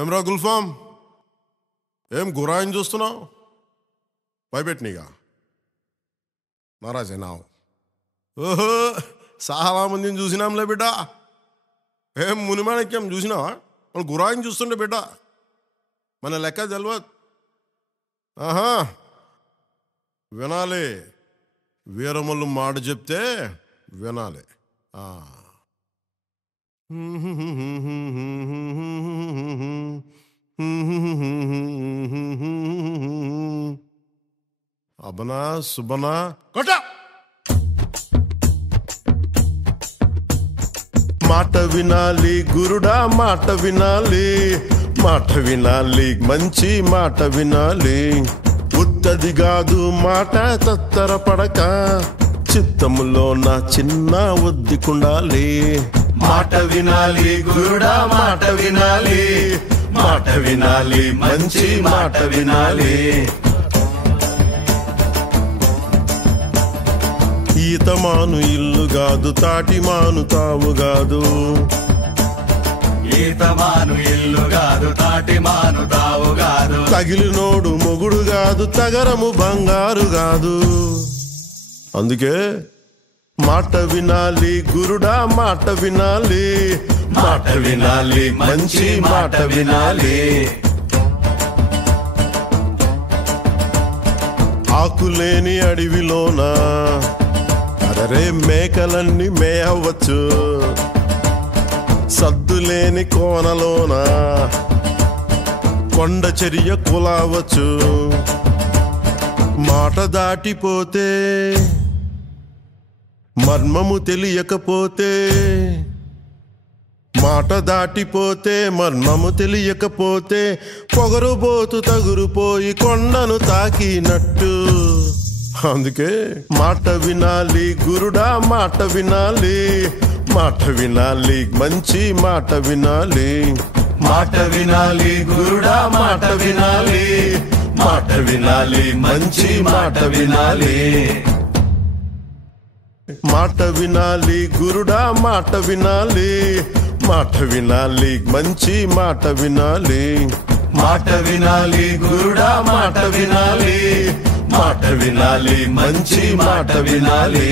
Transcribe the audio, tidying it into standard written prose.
ఏమ్రా గుల్ఫామ్, ఏం గురాయిని చూస్తున్నావు? భయపెట్టినీగా నారాజేనావు. ఓహో, చాలా మందిని చూసినాంలే బిడ్డ. ఏం మునిమాణిక్యం చూసినావా? వాళ్ళు గురాయిని చూస్తుండే బిడ్డ, మన లెక్క తెలియదు. ఆహా, వినాలి. వీరమల్లు మాట చెప్తే వినాలి. అబనా సుబనా కొట్ట. మాట వినాలి గురుడా, మాట వినాలి, మాట వినాలి, మంచి మాట వినాలి. ఉత్తది కాదు మాట తత్తర పడక, చిత్తములో నా చిన్న ఒద్దికుండాలి. మాట వినాలి గురుడా, మాట వినాలి, మాట వినాలి, మంచి మాట వినాలి. ఈతమాను ఇల్లు కాదు, తాటిమాను తావు కాదు. ఈతమాను ఇల్లు కాదు, తాటిమాను తావు కాదు. తగిలినోడు మొగుడు కాదు, తగరము బంగారు కాదు. అందుకే మాట వినాలి గురుడా, మాట వినాలి, మాట వినాలి, మంచి మాట వినాలి. ఆకులేని అడవిలోనా అరే మేకలన్నీ మేయవచ్చు, సద్దులేని కోనలోన కొండ చర్య కులావచ్చు. మాట దాటిపోతే, మర్మము తెలియకపోతే, మాట దాటిపోతే మర్మము తెలియకపోతే, పొగరుబోతు తగురుపోయి కొండను తాకినట్టు. అందుకే మాట వినాలి గురుడా, మాట వినాలి, మాట వినాలి, మంచి మాట వినాలి. మాట వినాలి గురుడా, మాట వినాలి, మాట వినాలి, మంచి మాట వినాలి. మాట వినాలి గురుడా, మాట వినాలి, మాట వినాలి, మంచి మాట వినాలి. మాట వినాలి గురుడా, మాట వినాలి, మాట వినాలి, మంచి మాట వినాలి.